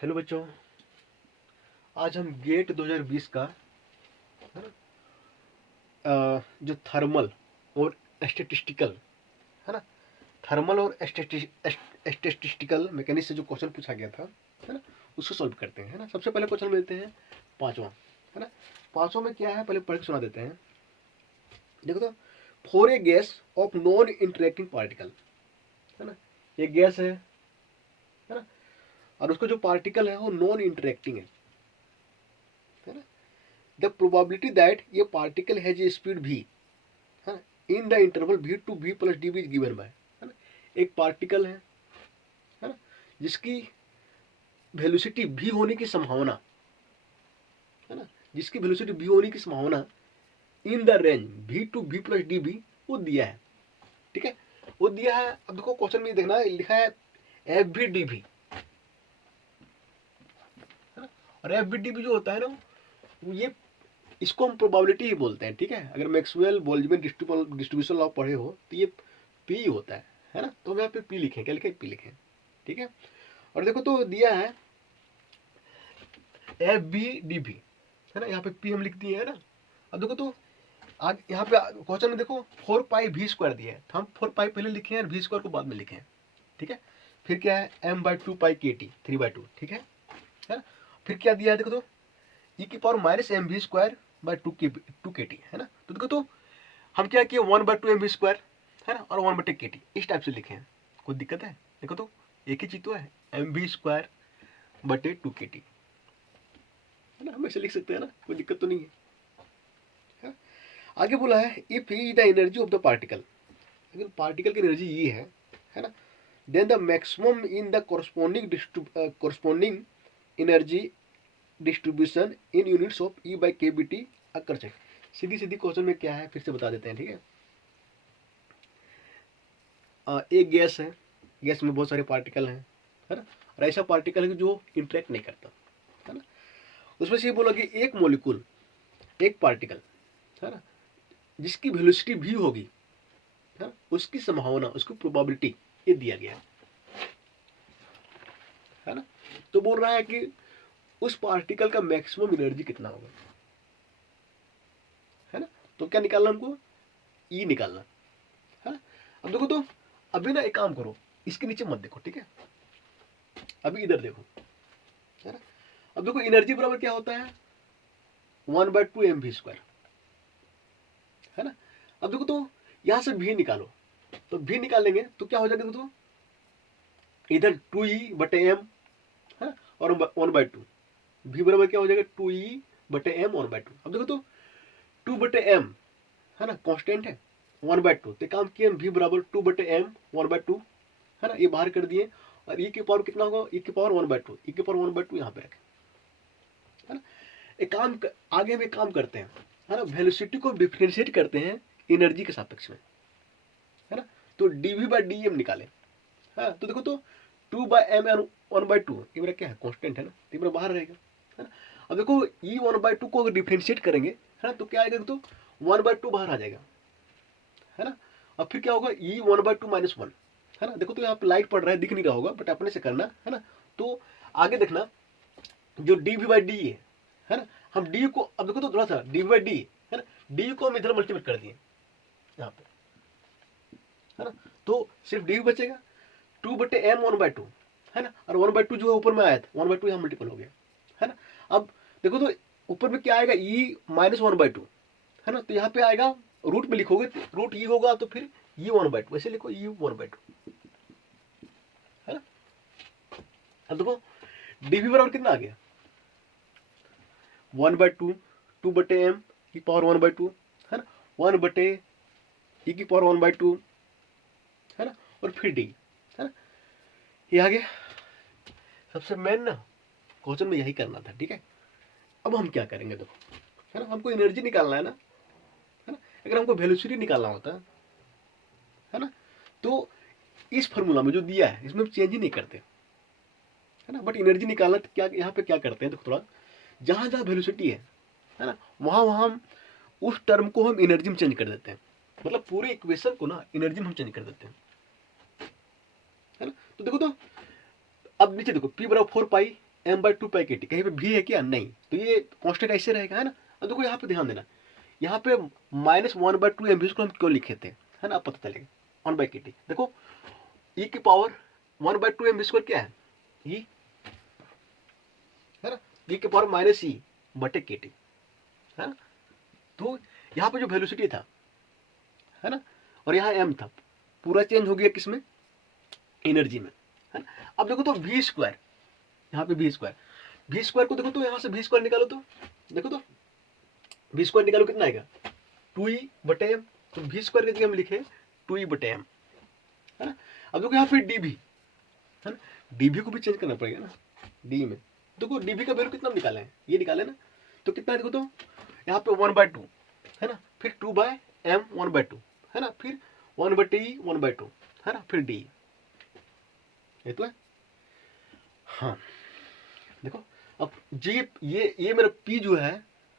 Hello बच्चों, आज हम गेट 2020 का है ना जो थर्मल और स्टैटिस्टिकल है ना थर्मल और स्टैटिस्टिकल मैकेनिक्स से जो क्वेश्चन पूछा गया था है ना उसको सॉल्व करते हैं। है ना, सबसे पहले क्वेश्चन मिलते हैं पांचवा। है ना, पांचवा में क्या है पहले पढ़ के सुना देते हैं। देखो तो, for a gas off non interacting particle, है ना, एक गैस है ना, और उसका जो पार्टिकल है वो नॉन इंटरेक्टिंग है ना, द प्रोबेबिलिटी दैट ये particle has a speed v है in the interval v to v plus d is given by, है ना, एक पार्टिकल है ना, जिसकी वेलोसिटी v होने की संभावना, है ना, जिसकी वेलोसिटी v होने की संभावना in the range v to v plus d वो दिया है। ठीक है, वो दिया है। अब देखो क्वेश्चन में देखना लिखा है एफ भी डी भी, है ना, और एफ भी डी भी जो होता है ना ये इसको हम प्रोबेबिलिटी ही बोलते हैं। ठीक है, अगर मैक्सवेल बोल्ट्जमैन डिस्ट्रीब्यूशन लॉ पढ़े हो तो ये पी होता है ना, तो हम यहाँ पे पी लिखें, क्या लिखें, पी लिखें। ठीक है, और देखो तो दिया है एफ बी डी भी, है ना, यहाँ पे पी हम लिख दिए है ना। अब देखो तो आज यहाँ पे क्वेश्चन में देखो 4π v² दिया है, तो हम 4π पहले लिखे हैं और v² को बाद में लिखे हैं। ठीक है, फिर क्या है m/2π/kt 3/2। ठीक है ना, फिर क्या दिया है देखो तो e⁻mv²/2kt, है ना। तो देखो तो हम क्या किए 1/2mv² है ना और 1/kt इस टाइप से लिखे हैं। कोई दिक्कत है? देखो तो एक ही चीज तो है mv²/2kt, है ना, हम ऐसे लिख सकते हैं ना, कोई दिक्कत तो नहीं है। आगे बोला है if E the energy of the particle, अगर पार्टिकल की एनर्जी ये है ना, then the maximum in the corresponding energy distribution in units of E/kBT occur check. सीधी सीधी क्वेश्चन में क्या है फिर से बता देते हैं। ठीक है, एक गैस है, गैस में बहुत सारे पार्टिकल हैं, है ना, और ऐसा पार्टिकल है जो इंटरेक्ट नहीं करता, है ना। उसमें से ये बोला कि एक मॉलिक्यूल, एक पार्टिकल, है ना, जिसकी वेलोसिटी भी होगी, है ना, उसकी संभावना, उसकी प्रोबेबिलिटी ये दिया गया है ना। तो बोल रहा है कि उस पार्टिकल का मैक्सिमम एनर्जी कितना होगा, है ना। तो क्या निकालना हमको, ई निकालना है ना। अब देखो तो अभी ना एक काम करो, इसके नीचे मत देखो, ठीक है, अभी इधर देखो, है ना। अब देखो एनर्जी बराबर क्या होता है 1/2mv², है ना। अब देखो तो यहां से भी निकालो, तो भी निकालेंगे तो क्या हो जाएगा, देखो तो इधर 2E/m है और 1/2, भी बराबर क्या हो जाएगा 2E/m 1/2। अब देखो तो 2/m है ना कांस्टेंट है 1/2, तो काम किए भी बराबर 2/m 1/2, है ना, ये बाहर कर दिए और e की पावर कितना होगा, e की पावर 1/2, e की पावर 1/2 यहाँ पे रखें, है ना। एक काम आगे हम एक काम करते हैं, है ना, वेलोसिटी को डिफरेंशिएट करते हैं एनर्जी के सापेक्ष में, है ना। तो dv/dm निकालें, है, तो देखो तो 2/m and 1/2 ये मेरा क्या है कांस्टेंट है ना, तो मेरा बाहर रहेगा, है ना। अब देखो e 1/2 को अगर डिफरेंशिएट करेंगे, है ना, तो क्या आएगा, तो 1/2 बाहर आ जाएगा, है ना। अब फिर क्या होगा e 1/2 - 1, है ना। देखो तो यहाँ पे लाइट पड़ रहा है, दिख नहीं रहा होगा, बट अपने से करना है ना। तो आगे देखना जो dv/d है ना, हम d को, अब देखो तो थोड़ा सा dv/d है ना, d को हम इधर मल्टीप्लाई कर दिए यहाँ पे, है ना, तो सिर्फ d बचेगा 2/m 1/2, है ना, और 1/2 जो है ऊपर में आया था 1/2 यहाँ मल्टीपल हो गया, है ना। अब देखो तो ऊपर में क्या आएगा e - 1/2, है ना, तो यहाँ पे आएगा रूट में लिखोगे, रूट e होगा तो फिर e 1/2 वैसे लिखो e 1/2, है ना। अब देखो dv बराबर कितना आ गया 1/2 2/m की पावर 1/2, है ना, 1/e की पावर 1/2, है ना, और फिर d, है ना, ये आ गया। सबसे मेन ना क्वेश्चन में यही करना था। ठीक है, अब हम क्या करेंगे देखो, है ना, हमको एनर्जी निकालना है ना, है ना। अगर हमको वेलोसिटी निकालना होता है ना, तो इस फॉर्मूला में जो दिया है इसमें चेंज ही नहीं करते, है ना। बट एनर्जी निकालना तो क्या यहाँ पे क्या करते हैं, देखो थोड़ा जहां जहां वेलोसिटी है ना, वहां वहां हम उस टर्म को हम एनर्जी में चेंज कर देते हैं, मतलब पूरे इक्वेशन को ना एनर्जी में हम चेंज कर देते हैं, है ना। तो देखो तो अब नीचे देखो p = 4π एम बाई टू पाई के टी, कहीं पे भी है क्या? नहीं, तो ये कांस्टेंट ऐसे रहेगा, है ना। अब देखो यहाँ पे ध्यान देना, यहाँ पे minus one by two m भी हम क्यों लिखे थे, है ना, अब पता चलेगा। वन बाई के टी, देखो ई की power one by two m square क्या है, ई, है ना, ई की पावर माइनस ई बटे के टी, है ना। तो यहाँ पे जो वेलोसिटी था, है ना, और यहाँ एम था, पूरा चेंज हो गया किसमें, एनर्जी में, है ना। अब देखो तो वी स्क्वायर, यहाँ पे वी स्क्वायर को देखो तो यहाँ से वी स्क्वायर निकालो तो देखो तो वी स्क्वायर निकालो कितना आएगा, टू ई बटे एम। तो वी स्क्वायर की जगह हम लिखे टू ई बटे एम, है ना। अब देखो यहाँ पे डी भी, है ना, डी भी को भी चेंज करना पड़ेगा ना, डी में देखो डी भी का वैल्यू कितना निकाले हैं, ये निकाले ना, तो कितना देखो तो यहाँ पे वन बाय टू, है ना, फिर two by m one by two, है ना, फिर वन बटे ई वन बाय टू, है ना, फिर डी, ये तो है। हाँ देखो अब ये मेरा पी जो है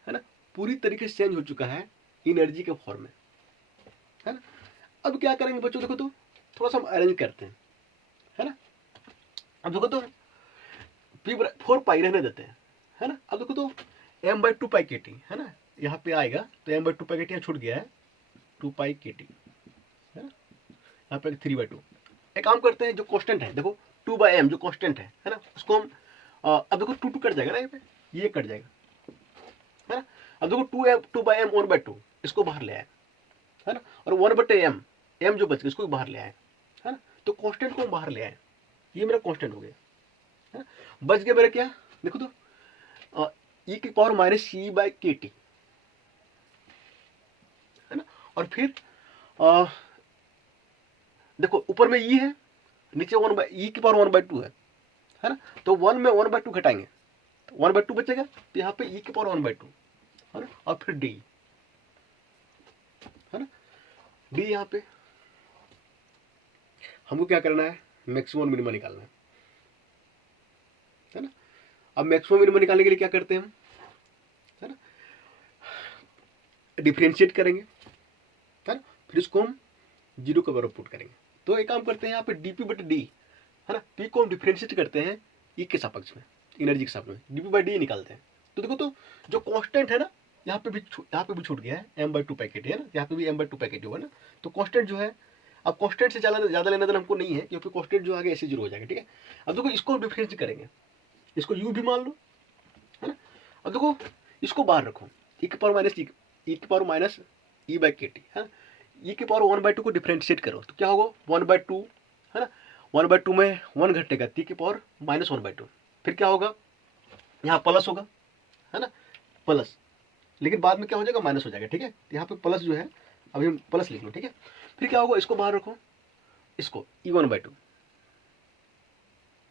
ना, पूरी तरीके से चेंज हो चुका है एनर्जी के फॉर्म में, है ना। अब क्या करेंगे बच्चों, देखो तो थोड़ा सा हम अरेंज करते हैं, है ना। अब देखो तो पी फोर पाई रहने देते हैं, है ना। अब देखो तो एम बाई टू पाई के टी, है ना, यहाँ पे आएगा तो एम बाई टू पाई के टी यहाँ छूट गया है, टू पाई के टी, है ना, यहाँ पे थ्री बाई टू। एक काम करते हैं, जो कॉन्स्टेंट है देखो टू बाई एम जो कॉन्स्टेंट है ना, उसको हम अब देखो टू टू कट जाएगा ना, यहाँ पे ये कट जाएगा, है ना। अब देखो two by m one by two, इसको बाहर ले आए, है ना, और वन बटे एम, एम जो बच गया इसको बाहर ले आए, है ना। तो कांस्टेंट को हम बाहर ले आए, ये मेरा कांस्टेंट हो गया, है ना। बच गया मेरा क्या, देखो तो ई की पावर माइनस सी बाई के टी, है ना। और फिर देखो ऊपर में ई है, नीचे वन बाई ई की पावर वन बाई टू है ना। तो वन में वन बाई टू घटाएंगे तो वन बाई टू बचेगा, तो यहाँ पे ई की पावर वन बाई टू, है ना, और फिर डी, है ना, डी। यहाँ पे हमको क्या करना है, मैक्सिमम मिनिमम निकालना है ना। अब मैक्सिमम मिनिमम निकालने के लिए क्या करते हैं हम, है ना, डिफरेंशिएट करेंगे, है ना, फिर इसको हम जीरो के बराबर पुट करेंगे। तो एक काम करते हैं, यहाँ पे डीपी बटे डी, है ना, पी को हम डिफरेंशिएट करते हैं ई के सापेक्ष में, एनर्जी के सापेक्ष में, डीपी बाई डी निकालते हैं। तो देखो तो जो कांस्टेंट है ना, यहाँ पे भी छूट गया है एम बाई टू पैकेट, है ना, यहाँ पे भी एम बाई टू पैकेट होगा ना। तो कांस्टेंट जो है, अब कांस्टेंट से ज़्यादा लेना देना हमको नहीं है, क्योंकि कांस्टेंट जो आगे ऐसे जीरो हो जाएगा, ठीक है। अब देखो इसको डिफरेंशिएट करेंगे, इसको यू भी मान लो, है ना। अब देखो इसको बाहर रखो, ई की पावर माइनस ई की पावर माइनस ई बाई के टी, है ना, ई की पावर वन बाई टू को डिफरेंशिएट करो तो क्या होगा, वन बाई टू, है ना, वन बाई टू में वन घटेगा, टी की power minus one by to, फिर क्या होगा, यहाँ प्लस होगा, है ना, प्लस, लेकिन बाद में क्या हो जाएगा, माइनस हो जाएगा, ठीक है। यहाँ पे प्लस जो है अभी हम प्लस लिख लो, ठीक है। फिर क्या होगा, इसको बाहर रखो, इसको ई वन बाई टू,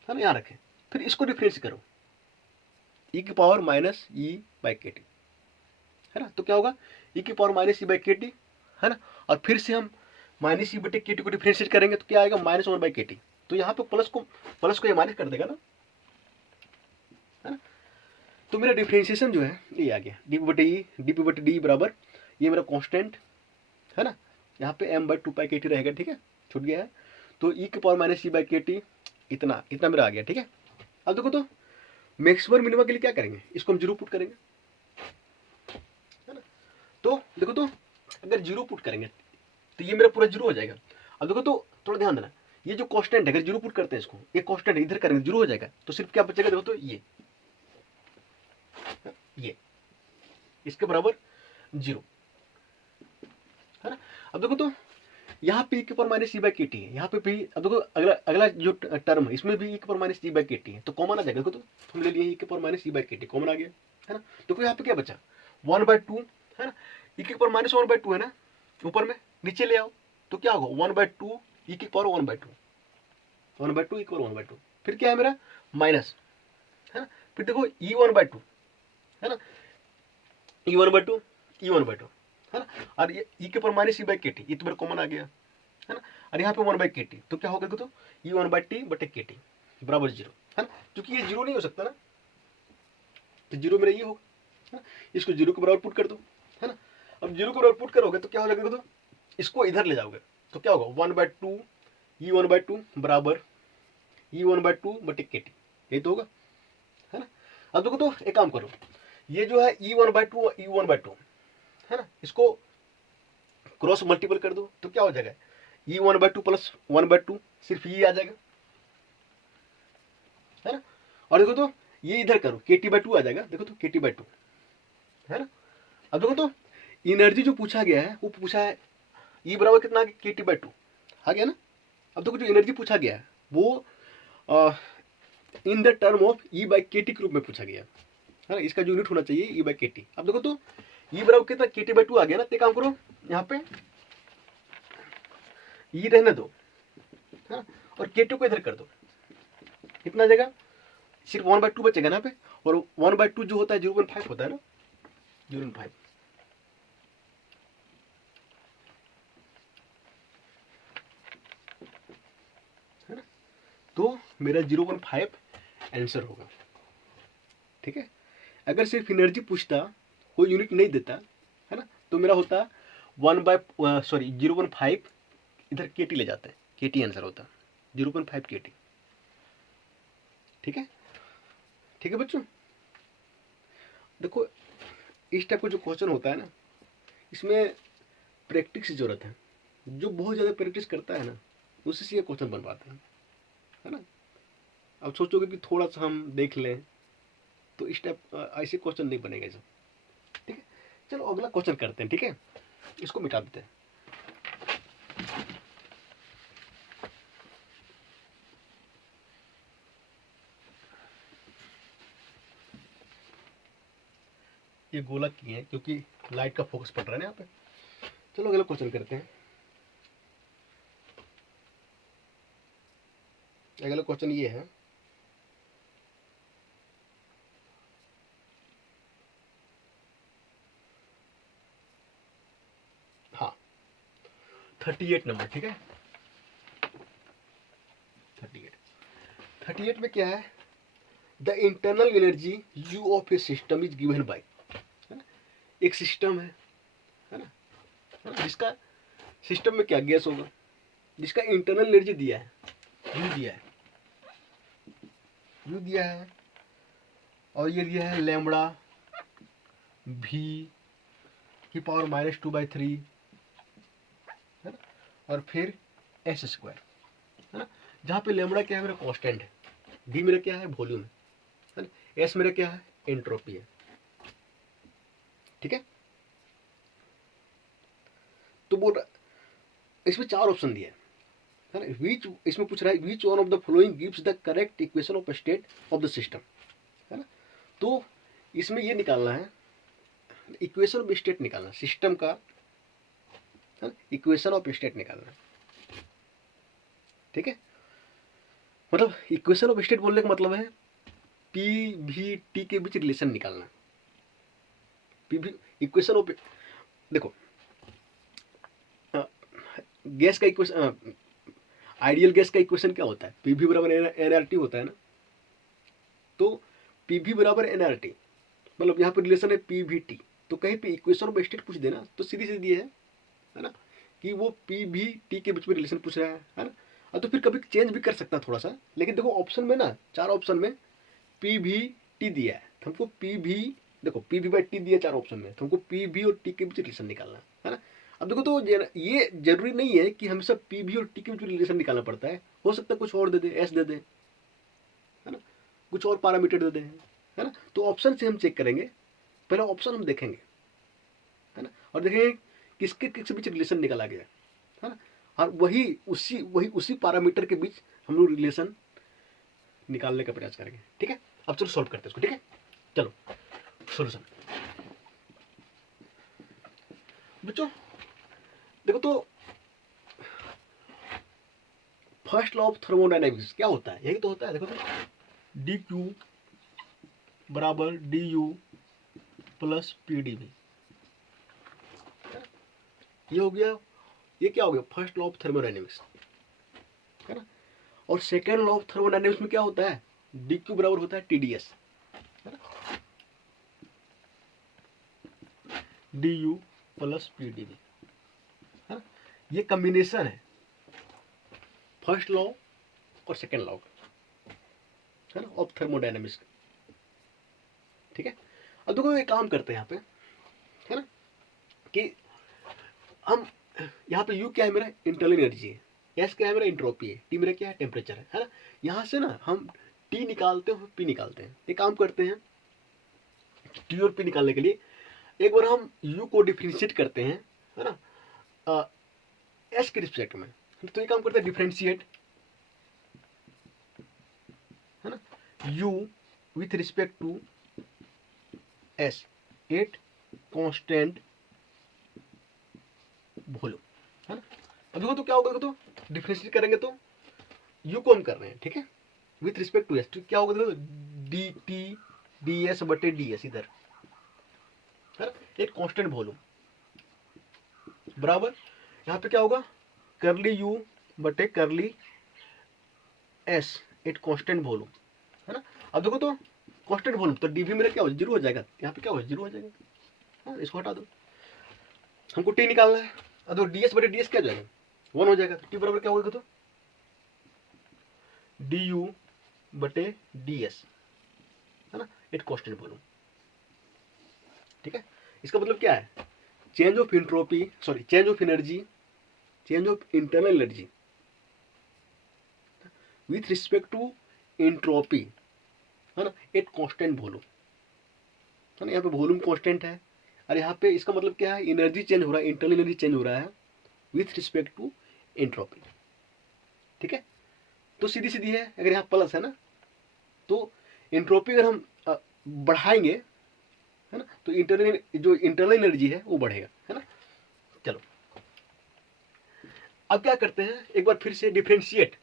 है ना, यहाँ रखें, फिर इसको डिफरेंस करो, ई की पावर माइनस ई बाई के टी, है ना। तो क्या होगा, ई की पावर माइनस ई बाई के टी, है ना, और फिर से हम माइनस ई बटे के टी को डिफरेंशिएट करेंगे तो क्या आएगा, माइनस वन बाई के टी। तो यहाँ पे प्लस को ये माइनस कर देगा ना, है ना। तो मेरा डिफरेंशिएशन जो है ये आ गया, डी पी बटे डी बराबर, ये मेरा कांस्टेंट, है ना, यहाँ पे एम बाई टू पाई के टी रहेगा, ठीक है, छूट गया है। तो ई की पावर माइनस ई बाई के टी, इतना मेरा आ गया, ठीक है। अब देखो तो मैक्सिमम मिनिमम के लिए क्या करेंगे, इसको हम जीरो पुट करेंगे, है ना। तो देखो तो अगर जीरो पुट करेंगे तो ये मेरा पूरा जीरो हो जाएगा। अब देखो तो थोड़ा ध्यान देना, ये जो कांस्टेंट है अगर जीरो पुट करते हैं इसको, ये कांस्टेंट इधर करेंगे जीरो हो जाएगा, तो सिर्फ क्या बचेगा, देखो तो ये इसके बराबर जीरो, है ना। अब देखो तो यहाँ पे ई के पावर माइनस ई बाई के टी है, यहाँ पे भी, अब देखो अगला जो टर्म है इसमें भी ई के पावर माइनस ई बाई के टी है, तो कॉमन आ जाएगा, देखो तो हम ले लिए ई के पावर माइनस ई बाई के टी, कॉमन आ गया, है ना। देखो यहाँ पे क्या बचा, वन बाई टू, है ना, ई के power minus one by to है ना, ऊपर में नीचे ले आओ तो क्या होगा, वन बाई टू ई की power one by to, one by two equal one by to, फिर क्या है मेरा माइनस, है ना, फिर देखो ई वन बाई टू, है ना, E one by to, E one by to, है ना, और ये ई के पावर माइनस ई बाई के टी, ये तो मेरा कॉमन आ गया, है ना, और यहाँ पे वन बाई के टी, तो क्या होगा, तो ई वन बाई टी बटे के टी बराबर जीरो, है ना, क्योंकि ये जीरो नहीं हो सकता ना, तो जीरो मेरा ये होगा, है ना, इसको जीरो के बराबर पुट कर दो, है ना। अब जीरो के बराबर पुट करोगे तो क्या हो जाएगा, तो इसको इधर ले जाओगे तो क्या होगा, one by to E one by to बराबर ई वन बाई टू बटे के टी, यही तो होगा, अब देखो तो एक काम करो, ये जो है E1/2 E1/2 है ना, इसको क्रॉस मल्टीपल कर दो तो क्या हो जाएगा, E1/2 प्लस 1/2, सिर्फ ये आ जाएगा, है ना। और देखो तो ये इधर करो, KT/2 आ जाएगा, देखो तो KT/2, है ना। अब देखो तो एनर्जी जो पूछा गया है वो पूछा है E बराबर कितना आ गया, KT/2 आ गया ना। अब देखो जो एनर्जी पूछा गया है वो in the term of E/KT के रूप में पूछा गया है ना, इसका जो यूनिट होना चाहिए E/KT। अब देखो तो E बराबर कितना, KT/2 आ गया ना, तो काम करो यहाँ पे E रहने दो, है ना, और KT को इधर कर दो, कितना आ जाएगा, सिर्फ 1/2 बचेगा ना पे, और 1/2 जो होता है 0.5 होता है ना, 0.5, है ना। तो मेरा 0.5 आंसर होगा, ठीक है। अगर सिर्फ एनर्जी पूछता, कोई यूनिट नहीं देता, है ना, तो मेरा होता 0.5, इधर KT ले जाते हैं, KT आंसर होता 0.5 KT, ठीक है। ठीक है बच्चों, देखो इस टाइप का जो क्वेश्चन होता है ना, इसमें प्रैक्टिस की जरूरत है, जो बहुत ज़्यादा प्रैक्टिस करता है ना उसी से ये क्वेश्चन बन पाते हैं, है ना। अब सोचोगे कि थोड़ा सा हम देख लें तो इस टाइप ऐसे क्वेश्चन नहीं बनेगा सब, ठीक है। चलो अगला क्वेश्चन करते हैं, ठीक है, इसको मिटा देते हैं। ये गोला किए हैं क्योंकि लाइट का फोकस पड़ रहा है ना यहाँ पे। चलो अगला क्वेश्चन करते हैं। अगला क्वेश्चन ये है, हाँ 38 नंबर, ठीक है। 38 में क्या है, the internal energy you of A system is given by, है ना, एक सिस्टम है ना, जिसका सिस्टम में क्या गैस होगा, जिसका इंटरनल एनर्जी दिया है, यू दिया है, यू दिया है, और ये दिया है लैम्बडा V की पावर -2/3, है ना, और फिर S², है ना, जहाँ पे लैम्बडा क्या है, मेरा कांस्टेंट है, V मेरा क्या है, वॉल्यूम है ना, S मेरा क्या है, एंट्रोपी है, ठीक है। तो बोल रहा इसमें 4 ऑप्शन दिए है ना, विच इसमें पूछ रहा है which one of the following gives the correct equation of state of the system, है ना। तो इसमें ये निकालना है, इक्वेशन ऑफ स्टेट निकालना, सिस्टम का, है ना, इक्वेशन ऑफ स्टेट निकालना, ठीक है। मतलब इक्वेशन ऑफ स्टेट बोलने का मतलब है PV/T के बीच रिलेशन निकालना। PV इक्वेशन ऑफ, देखो गैस का इक्वेशन, आइडियल गैस का इक्वेशन क्या होता है, PV बराबर nRT होता है ना। तो PV बराबर nRT, मतलब यहाँ पर रिलेशन है PV/T, तो कहीं पे इक्वेशन ऑफ स्टेट पूछ देना तो सीधी सीधी है ना, कि वो PV/T के बीच में रिलेशन पूछ रहा है ना। तो फिर कभी चेंज भी कर सकता थोड़ा सा, लेकिन देखो ऑप्शन में ना, 4 ऑप्शन में PV/T दिया है, तो हमको देखो PV/T दिया 4 ऑप्शन में, तो हमको PV और T के बीच रिलेशन निकालना है ना। अब देखो तो ये जरूरी नहीं है कि हमेशा PV और T के बीच रिलेशन निकालना पड़ता है, हो सकता है कुछ और दे दे, S दे दे, है ना, कुछ और पैरामीटर दे दे, है ना। तो ऑप्शन से हम चेक करेंगे, पहले ऑप्शन हम देखेंगे, है ना, और देखेंगे किसके किस बीच रिलेशन निकाला गया, है ना, और वही उसी पैरामीटर के बीच हम लोग रिलेशन निकालने का प्रयास करेंगे, ठीक है। अब चलो सॉल्व करते हैं इसको, ठीक है। चलो सॉल्यूशन, बच्चों देखो तो फर्स्ट लॉ ऑफ थर्मोडायनेमिक्स क्या होता है, यही तो होता है, देखो तो dQ बराबर du प्लस PdV, ये हो गया, ये क्या हो गया, फर्स्ट लॉ ऑफ थर्मोडायनेमिक्स, है ना। और सेकेंड लॉ ऑफ थर्मोडायनेमिक्स में क्या होता है, dQ बराबर होता है TdS, है ना, du प्लस PdV, है ना। ये कॉम्बिनेशन है फर्स्ट लॉ और सेकेंड लॉ, है ना, ऑफ थर्मोडायनेमिक्स, ठीक है। अब देखो एक काम करते हैं यहाँ पे, है ना, कि हम यहाँ पे यू क्या है मेरा, इंटरनल एनर्जी है, एस क्या है मेरा, एंट्रोपी है, टी मेरा क्या है, टेम्परेचर है ना। यहाँ से ना हम टी निकालते हैं, पी निकालते हैं। एक काम करते हैं, टी और पी निकालने के लिए एक बार हम यू को डिफ्रेंशिएट करते हैं, है ना, एस के रिस्पेक्ट में। तो ये काम करते हैं, डिफ्रेंशिएट, है ना, U with respect to S at constant volume, है ना। अब देखो तो क्या होगा, देखो तो डिफ्रेंशिएट करेंगे तो यू को हम कर रहे हैं, ठीक है, विथ रिस्पेक्ट टू एस, तो क्या होगा, देखो डी टी डी एस बटे डी एस इधर, है ना, एक कांस्टेंट वॉल्यूम बराबर यहाँ पे क्या होगा, करली यू बटे करली एस एक कांस्टेंट वॉल्यूम, है ना। अब देखो तो कांस्टेंट वॉल्यूम तो डीवी मेरा क्या हो, जीरो हो जाएगा, यहाँ पे क्या हो, जीरो हो जाएगा, हाँ इसको हटा दो, हमको टी निकालना है। अब देखो डीएस बटे डीएस क्या हो जाएगा, वन हो जाएगा, तो टी बराबर क्या होगा, तो डी यू बटे डी एस, है ना, एक कांस्टेंट वॉल्यूम, ठीक है। इसका मतलब क्या है, change of entropy, sorry change of energy, change of internal energy with respect to entropy, है ना, एक कांस्टेंट वॉल्यूम, है ना। यहाँ पे वॉल्यूम कांस्टेंट है, और यहाँ पे इसका मतलब क्या है, एनर्जी चेंज हो रहा है, इंटरनल एनर्जी चेंज हो रहा है विथ रिस्पेक्ट टू एंट्रोपी, ठीक है। तो सीधी सीधी है, अगर यहाँ प्लस है ना, तो एंट्रोपी अगर हम बढ़ाएंगे, है ना, तो इंटरनल जो इंटरनल एनर्जी है वो बढ़ेगा, है ना। चलो अब क्या करते हैं, एक बार फिर से डिफरेंशिएट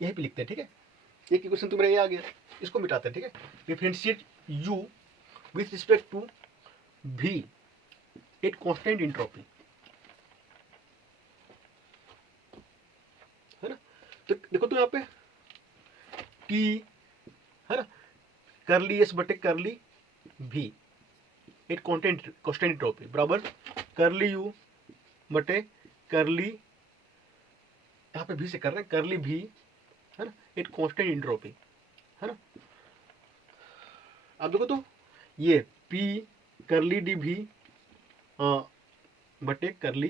यहीं पे लिखते हैं, ठीक है। एक क्वेश्चन तुम्हारा ये आ गया, इसको मिटाते हैं, ठीक है। Differentiate U with respect to V at constant entropy, है ना। तो देखो तो यहाँ पे टी, है ना, करली एस बटे करली भी एट कांस्टेंट एंट्रोपी बराबर करली यू बटे करली, यहाँ पे भी से कर रहे हैं, करली भी, है ना, एट कांस्टेंट एंट्रोपी, है ना। अब देखो तो ये पी करली डी भी बटे करली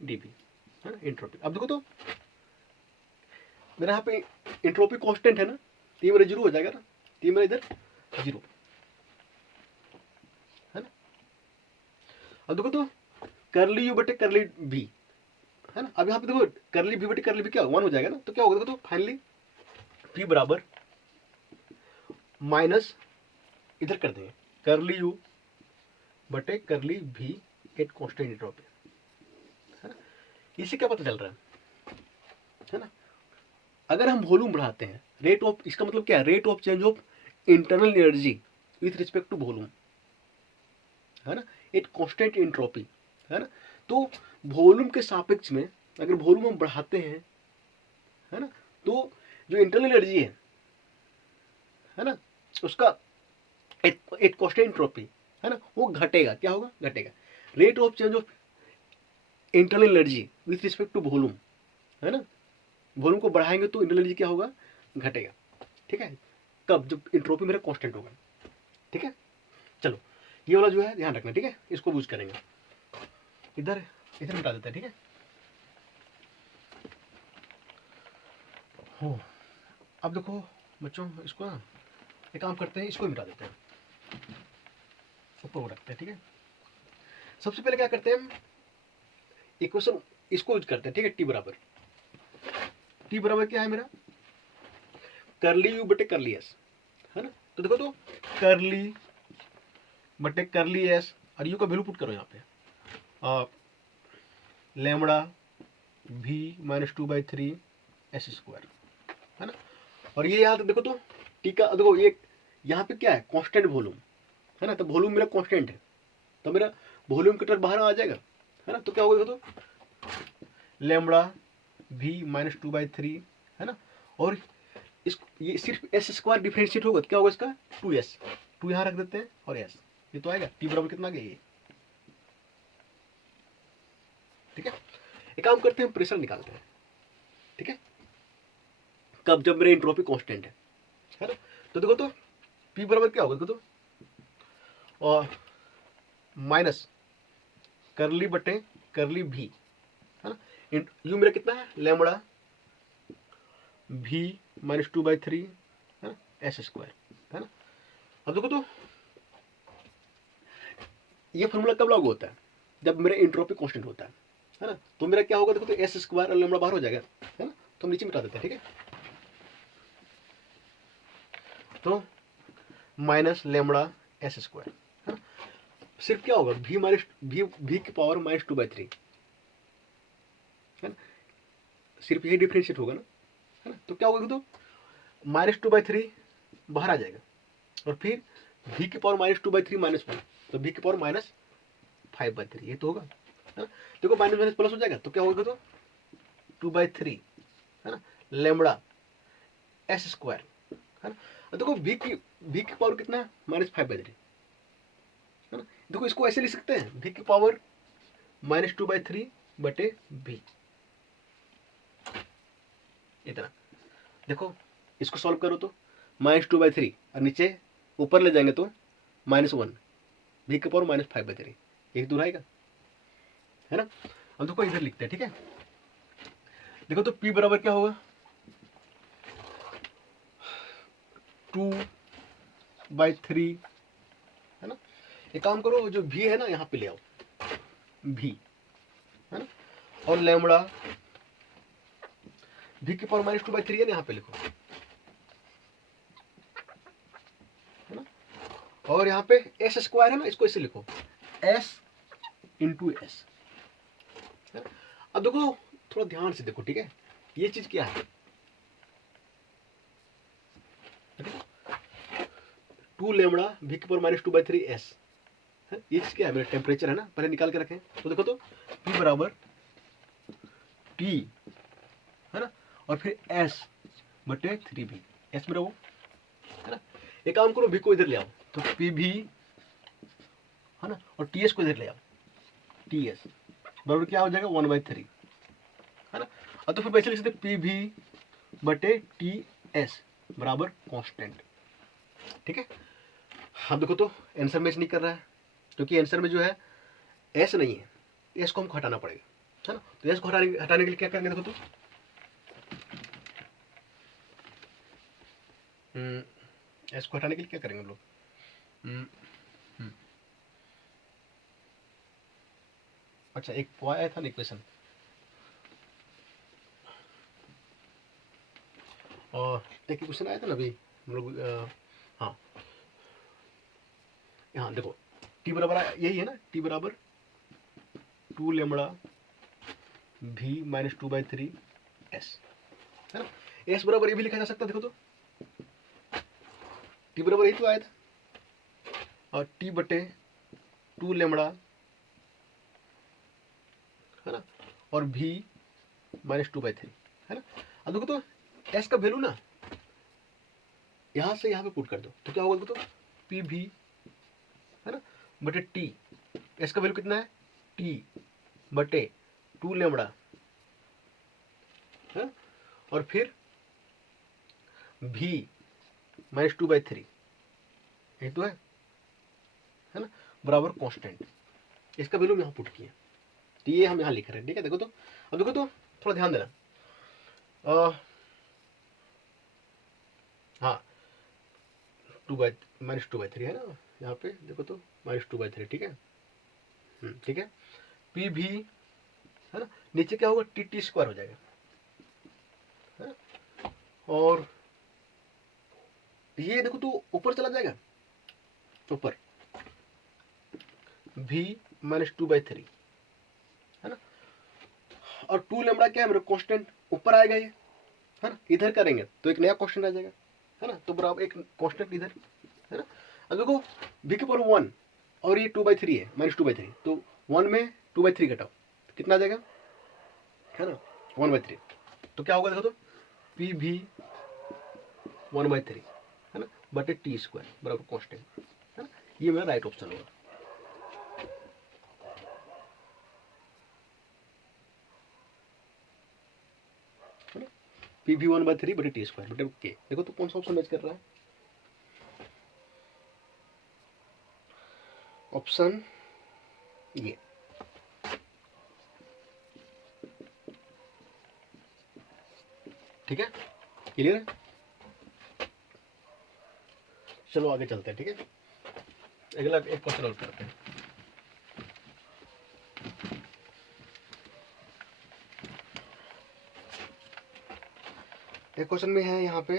डी भी, है ना, एंट्रोपी। अब देखो तो मेरा यहाँ पे एंट्रोपी कांस्टेंट है ना, तो ये मेरा जीरो हो जाएगा ना, तो ये मेरा इधर जीरो, है ना। अब देखो तो करली यू बटे करली भी, है ना। अब यहाँ पे देखो करली भी बटे करली भी क्या वन हो जाएगा ना, तो क्या होगा, देखो तो फाइनली पी बराबर माइनस इधर कर देंगे करली यू बटे करली भी एट कांस्टेंट एंट्रोपी, है ना। इससे क्या पता चल रहा है ना, अगर हम वॉल्यूम बढ़ाते हैं, रेट ऑफ, इसका मतलब क्या है, rate of change of internal energy with respect to volume, है ना, एक कांस्टेंट एंट्रोपी, है ना। तो वॉल्यूम के सापेक्ष में अगर वॉल्यूम हम बढ़ाते हैं, है ना, तो जो इंटरनल एनर्जी है ना, उसका एक कांस्टेंट एंट्रोपी, है ना, वो घटेगा, क्या होगा, घटेगा। Rate of change of internal energy with respect to volume, है ना, वॉल्यूम को बढ़ाएंगे तो इंटरनल एनर्जी क्या होगा, घटेगा, ठीक है। कब, जब एंट्रोपी मेरा कांस्टेंट होगा, ठीक है। चलो ये वाला जो है ध्यान रखना, ठीक है, इसको यूज करेंगे, इधर इधर मिटा देते हैं, ठीक है। हो, अब देखो बच्चों, इसको ना एक काम करते हैं, इसको मिटा देते हैं, ऊपर वो रखते हैं, ठीक है। सबसे पहले क्या करते हैं हम, इक्वेशन इसको यूज करते हैं, ठीक है। टी बराबर क्या है मेरा, करली यू बटे करली एस, है ना। तो देखो तो करली बटे करली एस, और यू का वैल्यू पुट करो यहाँ पे, लैम्बडा भी -2/3 एस स्क्वायर, है ना। और ये यहाँ देखो तो टी का, देखो ये यहाँ पे क्या है, कांस्टेंट वॉल्यूम, है ना, तो वॉल्यूम मेरा कांस्टेंट है, तो मेरा वॉल्यूम की तरफ बाहर आ जाएगा, है ना। तो क्या होगा, देखो तो लैम्बडा भी -2/3, है ना, और ये सिर्फ एस स्क्वायर डिफरेंशिएट होगा, तो क्या होगा इसका, 2s, 2 यहाँ रख देते हैं और s, ये तो आएगा, टी बराबर कितना आ गया ये, ठीक है। एक काम करते हैं, प्रेशर निकालते हैं, ठीक है, कब, जब मेरा एंट्रोपी कांस्टेंट है ना। तो देखो तो पी बराबर क्या होगा, देखो तो और माइनस करली बटे करली भी, है ना, यू मेरा कितना है लैम्बडा भी माइनस 2/3, है ना, एस स्क्वायर, है ना। अब देखो तो ये फॉर्मूला कब लागू होता है, जब मेरा इंट्रोपी कांस्टेंट होता है ना। तो मेरा क्या होगा देखो, तो एस स्क्वायर और लैम्बडा बाहर हो जाएगा, है ना, तो हम नीचे मिटा देते हैं, ठीक है। तो माइनस लैम्बडा एस स्क्वायर, है ना, सिर्फ क्या होगा भी माइनस भी की पावर -2/3, है ना, सिर्फ यही डिफरेंशिएट होगा ना, है ना। तो क्या होगा तो -2/3 बाहर आ जाएगा, और फिर भी की पावर -2/3 -1, तो भी की पावर -5/3, ये तो होगा, है ना। देखो माइनस माइनस प्लस हो जाएगा, तो क्या होगा तो 2/3, है ना, लैम्बडा एस स्क्वायर, है ना। देखो भी की पावर कितना है -5/3, है ना। देखो इसको ऐसे लिख सकते हैं, भी की पावर -2/3 बटे भी, इतना। देखो इसको सॉल्व करो तो -2/3 और नीचे ऊपर ले जाएंगे तो -1, भी की पावर -5/3, एक दूर आएगा, है ना। अब देखो इधर लिखते हैं, ठीक है। देखो तो P बराबर क्या होगा 2/3, है ना। एक काम करो, जो V है ना यहाँ पे ले आओ, V, है ना, और लैम्बडा V की पावर -2/3 है ना, यहाँ पे लिखो, है ना। और यहाँ पे एस स्क्वायर है ना, इसको ऐसे लिखो S इंटू एस। अब देखो थोड़ा ध्यान से देखो, ठीक है, ये चीज क्या है, 2 लैम्बडा V की पावर -2/3 S, ये चीज क्या है, मेरा टेम्परेचर है ना, पहले निकाल के रखें। तो देखो तो P बराबर T, है ना, और फिर S बटे 3V, S मेरा वो, है ना। एक काम करो, V को इधर ले आओ, तो PV, है ना, और TS को इधर ले आओ, TS बराबर क्या हो जाएगा 1/3, है ना। अब तो फिर वैसे लिख सकते PV बटे TS बराबर कांस्टेंट, ठीक है। अब देखो तो आंसर मैच नहीं कर रहा है, क्योंकि आंसर में जो है एस नहीं है, एस को हमको हटाना पड़ेगा, है ना। तो एस को हटाने के लिए क्या करेंगे, देखो तो एस को हटाने के लिए क्या करेंगे हम लोग, अच्छा एक वो आया था ना इक्वेशन, और एक क्वेश्चन आया था ना अभी हम लोग, हाँ यहाँ देखो टी बराबर यही है ना, टी बराबर 2 लैम्बडा भी -2/3 एस, है ना। एस बराबर ये भी लिखा जा सकता है, देखो तो टी बराबर यही तो आया था, और टी बटे 2 लैम्बडा, है ना, और भी -2/3, है ना। अब देखो तो एस का वैल्यू ना यहां से यहां पे पुट कर दो, तो क्या होगा देखो तो पी भी, है ना, बटे टी, एस का वैल्यू कितना है टी बटे 2 लैम्बडा, है, और फिर भी -2/3, यही तो है ना, बराबर कांस्टेंट, इसका वैल्यू हम यहाँ पुट किए, तो ये हम यहाँ लिख रहे हैं, ठीक है। देखो तो अब देखो तो थोड़ा ध्यान देना, हाँ -2/3 है ना, यहाँ पे देखो तो -2/3, ठीक है, ठीक है। पी भी, है ना, नीचे क्या होगा टी स्क्वायर हो जाएगा, है ना, और ये देखो तो ऊपर चला जाएगा, ऊपर भी -2/3, है ना, और 2 लैम्बडा क्या है मेरा कांस्टेंट, ऊपर आएगा ये, है ना, इधर करेंगे तो एक नया क्वेश्चन आ जाएगा, है ना, तो बराबर एक कांस्टेंट इधर, है ना। अब देखो v के पावर 1 और ये 2/3 है -2/3, तो 1 में 2/3 घटाओ तो कितना आ जाएगा, है ना, 1/3, तो क्या होगा देखो तो पी भी 1/3, है ना, बटे टी स्क्वायर बराबर कांस्टेंट, है ना, ये मेरा राइट ऑप्शन होगा। पी भी 1/3 बटे टी स्क्वायर बटे के, देखो तो कौन सा ऑप्शन मैच कर रहा है, ऑप्शन ये। ठीक है, क्लियर है? चलो आगे चलते हैं। ठीक है, अगला एक क्वेश्चन और करते हैं। एक क्वेश्चन में है यहाँ पे,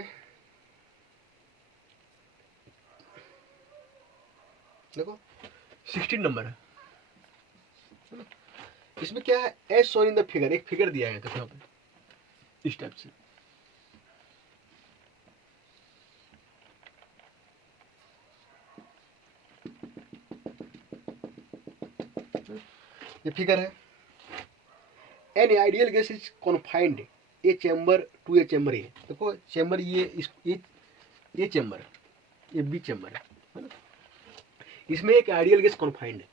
देखो 16 नंबर है ना? इसमें क्या है, as shown in the figure, एक फिगर दिया है देखो यहाँ पे इस टाइप से। ये फिगर है, an ideal gas is confined a chamber to a chamber A. देखो चैम्बर ये चैम्बर है, ये बी चैम्बर है ना? इसमें एक आइडियल गैस कॉन्फाइंड है।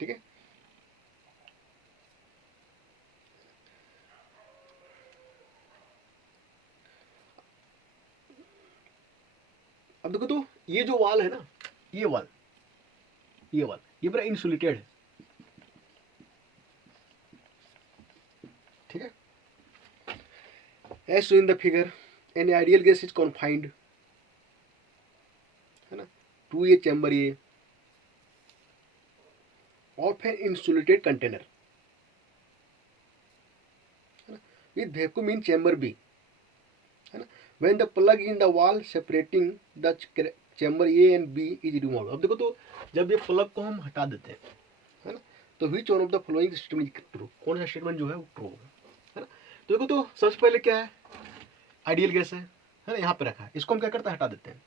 ठीक है, अब देखो तो ये जो वाल है ना, ये वाल ये पूरा इंसुलेटेड है। ठीक है, as shown in the figure an ideal gas is confined, है ना, to a chamber A of an insulated container, है ना, with vacuum in chamber B, है ना, when the plug in the wall separating the chamber A and B is removed. अब देखो तो जब ये प्लग को हम हटा देते हैं, है ना, तो which one of the following statement is true, कौन सा स्टेटमेंट जो है वो ट्रू होगा, है ना? तो देखो तो सबसे पहले क्या है, आइडियल गैस है ना, यहाँ पे रखा है, इसको हम क्या करते हैं, हटा देते हैं,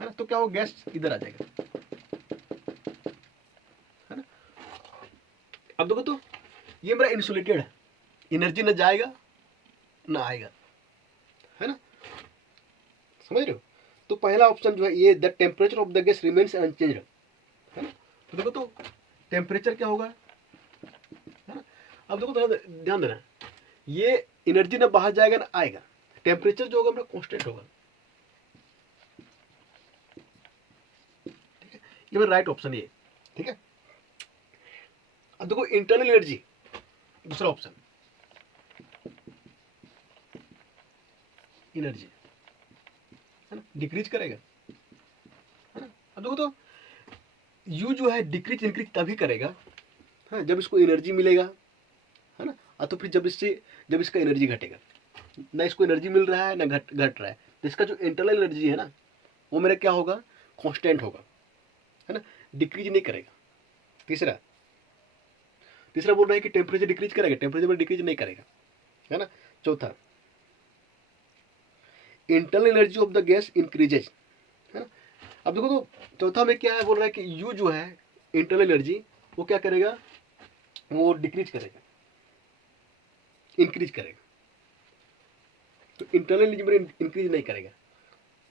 है ना, तो क्या वो गैस इधर आ जाएगा, है ना? अब देखो तो ये मेरा इंसुलेटेड है, एनर्जी न जाएगा ना आएगा, है ना, समझ रहे हो? तो पहला ऑप्शन जो है ये, the temperature of the gas remains unchanged, है ना? तो देखो तो टेम्परेचर क्या होगा, है ना? अब देखो थोड़ा ध्यान देना, ये एनर्जी ना बाहर जाएगा ना आएगा, टेम्परेचर जो होगा मेरा कांस्टेंट होगा। ठीक है, ये मेरा राइट ऑप्शन ये। ठीक है, अब देखो इंटरनल एनर्जी, दूसरा ऑप्शन एनर्जी, है ना, डिक्रीज करेगा, है ना? अब देखो तो यू जो है डिक्रीज इंक्रीज तभी करेगा, है, जब इसको एनर्जी मिलेगा, है ना, और तो फिर जब इसका एनर्जी घटेगा, ना इसको एनर्जी मिल रहा है ना घट रहा है, तो इसका जो इंटरनल एनर्जी है ना वो मेरा क्या होगा, कांस्टेंट होगा, है ना, डिक्रीज नहीं करेगा। तीसरा बोल रहा है कि टेम्परेचर डिक्रीज करेगा, टेम्परेचर में डिक्रीज नहीं करेगा, है ना। चौथा, internal energy of the gas increases, है ना। अब देखो तो चौथा में क्या है, बोल रहा है कि यू जो है इंटरनल एनर्जी वो क्या करेगा, वो डिक्रीज करेगा, इंक्रीज करेगा। तो इंटरनल एनर्जी में इंक्रीज नहीं करेगा,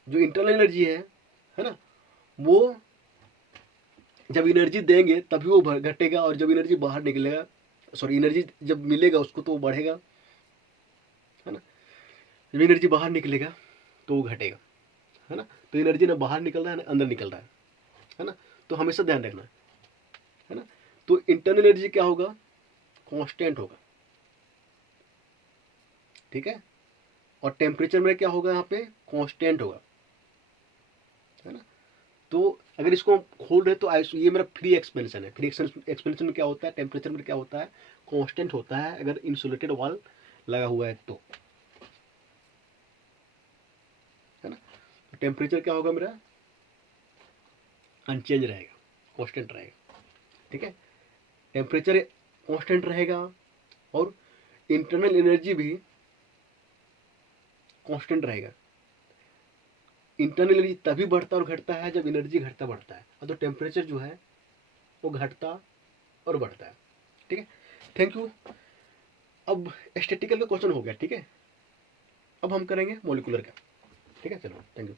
जो इंटरनल एनर्जी है ना, वो जब एनर्जी देंगे तभी वो घटेगा, और जब एनर्जी बाहर निकलेगा, सॉरी एनर्जी जब मिलेगा उसको तो वो बढ़ेगा, है ना। जब एनर्जी बाहर निकलेगा तो वो घटेगा, है ना। तो एनर्जी ना बाहर निकल रहा है ना अंदर निकल रहा है ना। तो हमेशा ध्यान रखना, है ना। तो इंटरनल एनर्जी क्या होगा, कांस्टेंट होगा, ठीक है। और टेम्परेचर में क्या होगा, यहाँ पे कांस्टेंट होगा, है ना। तो अगर इसको खोल रहे तो ये मेरा फ्री एक्सपेंशन है। फ्री एक्सपेंशन में क्या होता है, टेम्परेचर में क्या होता है, कांस्टेंट होता है अगर इंसुलेटेड वॉल लगा हुआ है तो, है ना। तो टेम्परेचर क्या होगा मेरा, अनचेंज रहेगा, कांस्टेंट रहेगा, ठीक है। टेम्परेचर कांस्टेंट रहेगा और इंटरनल एनर्जी भी कांस्टेंट रहेगा। इंटरनल एनर्जी तभी बढ़ता और घटता है जब एनर्जी घटता बढ़ता है, और तो टेम्परेचर जो है वो घटता और बढ़ता है, ठीक है। Thank you. अब स्टैटिकल का क्वेश्चन हो गया, ठीक है। अब हम करेंगे मॉलिक्यूलर का, ठीक है। चलो थैंक यू।